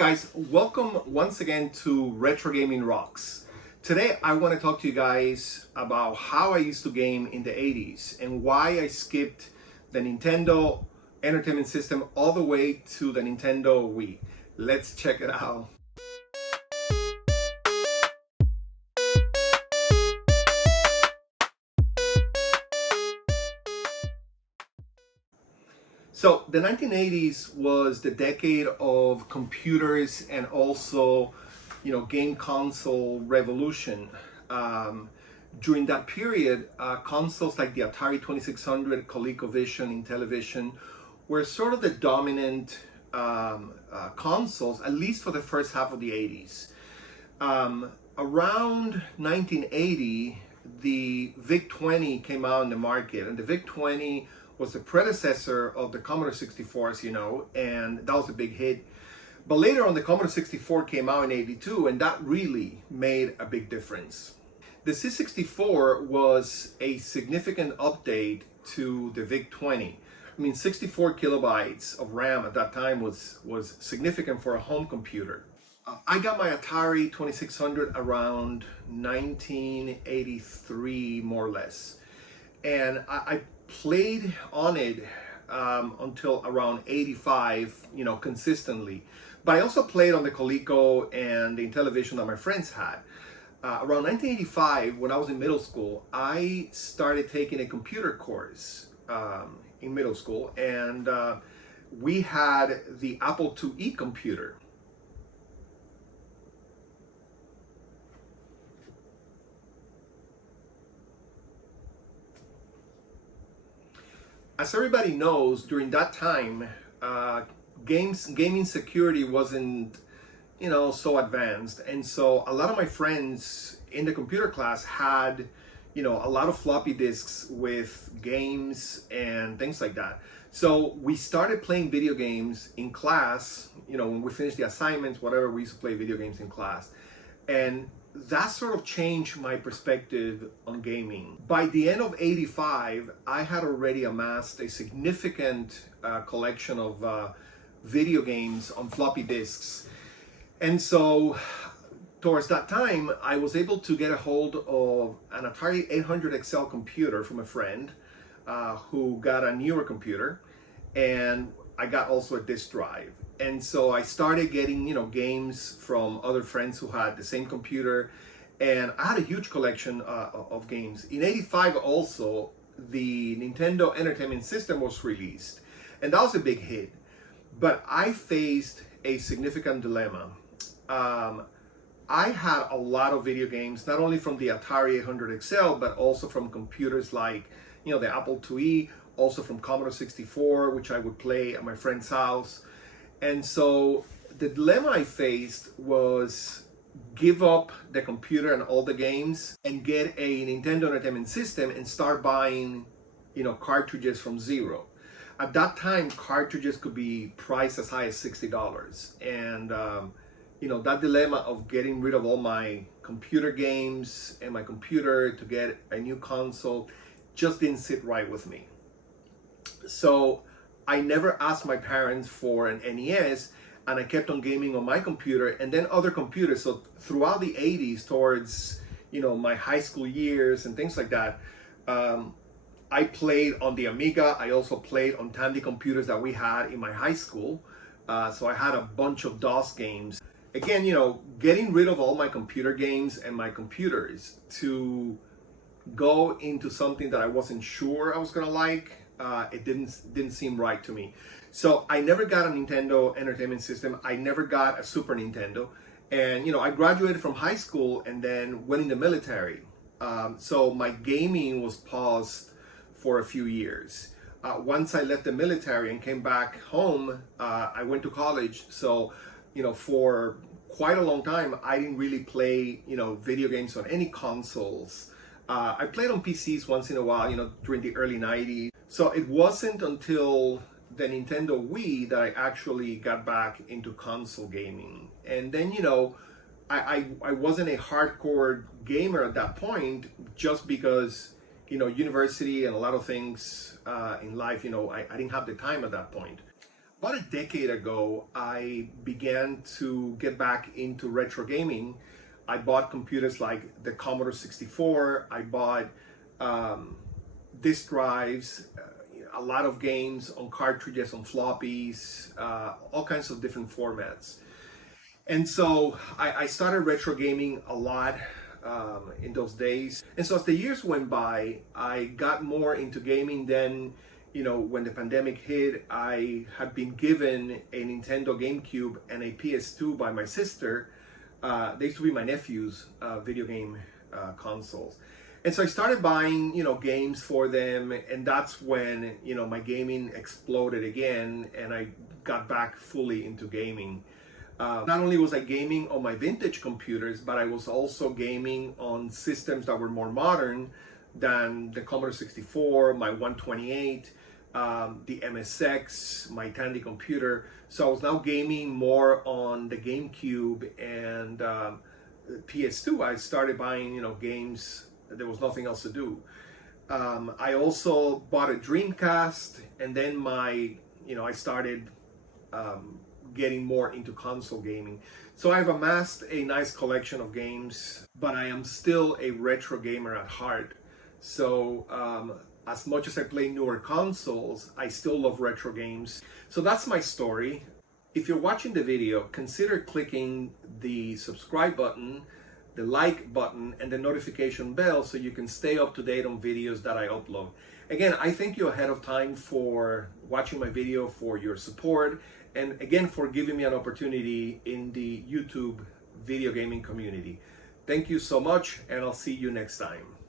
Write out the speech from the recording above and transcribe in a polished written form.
guys, welcome once again to Retro Gaming Rocks. Today I want to talk to you guys about how I used to game in the 80s and why I skipped the Nintendo Entertainment System all the way to the Nintendo Wii. Let's check it out. So the 1980s was the decade of computers and also, game console revolution. During that period, consoles like the Atari 2600, ColecoVision, Intellivision were sort of the dominant consoles, at least for the first half of the 80s. Around 1980, the VIC-20 came out in the market, and the VIC-20 was the predecessor of the Commodore 64, as you know, and that was a big hit. But later on, the Commodore 64 came out in 82, and that really made a big difference. The C64 was a significant update to the VIC-20. I mean, 64 kilobytes of RAM at that time was significant for a home computer. I got my Atari 2600 around 1983, more or less. And I played on it until around 85, consistently. But I also played on the Coleco and the Intellivision that my friends had. Around 1985, when I was in middle school, I started taking a computer course in middle school, and we had the Apple IIe computer. As everybody knows, during that time, gaming security wasn't, so advanced. And so a lot of my friends in the computer class had, a lot of floppy disks with games and things like that. So we started playing video games in class, when we finished the assignments, whatever, we used to play video games in class. And that sort of changed my perspective on gaming. By the end of 85, I had already amassed a significant collection of video games on floppy disks. And so towards that time, I was able to get a hold of an Atari 800 XL computer from a friend who got a newer computer, and I got also a disk drive. And so I started getting, games from other friends who had the same computer, and I had a huge collection of games. In 85 also, the Nintendo Entertainment System was released, and that was a big hit. But I faced a significant dilemma. I had a lot of video games, not only from the Atari 800 XL, but also from computers like, the Apple IIe, also from Commodore 64, which I would play at my friend's house. And so the dilemma I faced was give up the computer and all the games and get a Nintendo Entertainment System and start buying, cartridges from zero. At that time, cartridges could be priced as high as $60. And, that dilemma of getting rid of all my computer games and my computer to get a new console just didn't sit right with me. So I never asked my parents for an NES, and I kept on gaming on my computer and then other computers. So throughout the 80s, towards my high school years and things like that, I played on the Amiga. I also played on Tandy computers that we had in my high school. So I had a bunch of DOS games. Again, getting rid of all my computer games and my computers to go into something that I wasn't sure I was gonna like, it didn't seem right to me. So I never got a Nintendo Entertainment System. I never got a Super Nintendo. And, I graduated from high school and then went in the military. So my gaming was paused for a few years. Once I left the military and came back home, I went to college. So, for quite a long time, I didn't really play, video games on any consoles. I played on PCs once in a while, during the early 90s. So it wasn't until the Nintendo Wii that I actually got back into console gaming. And then, I wasn't a hardcore gamer at that point, just because, university and a lot of things in life, I didn't have the time at that point. About a decade ago, I began to get back into retro gaming. I bought computers like the Commodore 64. I bought um, disk drives, a lot of games on cartridges, on floppies, all kinds of different formats. And so I started retro gaming a lot in those days. And so as the years went by, I got more into gaming. Then, when the pandemic hit, I had been given a Nintendo GameCube and a PS2 by my sister. They used to be my nephew's video game consoles. And so I started buying, games for them, and that's when, my gaming exploded again, and I got back fully into gaming. Not only was I gaming on my vintage computers, but I was also gaming on systems that were more modern than the Commodore 64, my 128, the MSX, my Tandy computer. So I was now gaming more on the GameCube and PS2. I started buying, games. There was nothing else to do. I also bought a Dreamcast, and then I started getting more into console gaming. So I've amassed a nice collection of games, but I am still a retro gamer at heart. So as much as I play newer consoles, I still love retro games. So that's my story. If you're watching the video, consider clicking the subscribe button, the like button, and the notification bell so you can stay up to date on videos that I upload. Again, I thank you ahead of time for watching my video, for your support, and again for giving me an opportunity in the YouTube video gaming community. Thank you so much, and I'll see you next time.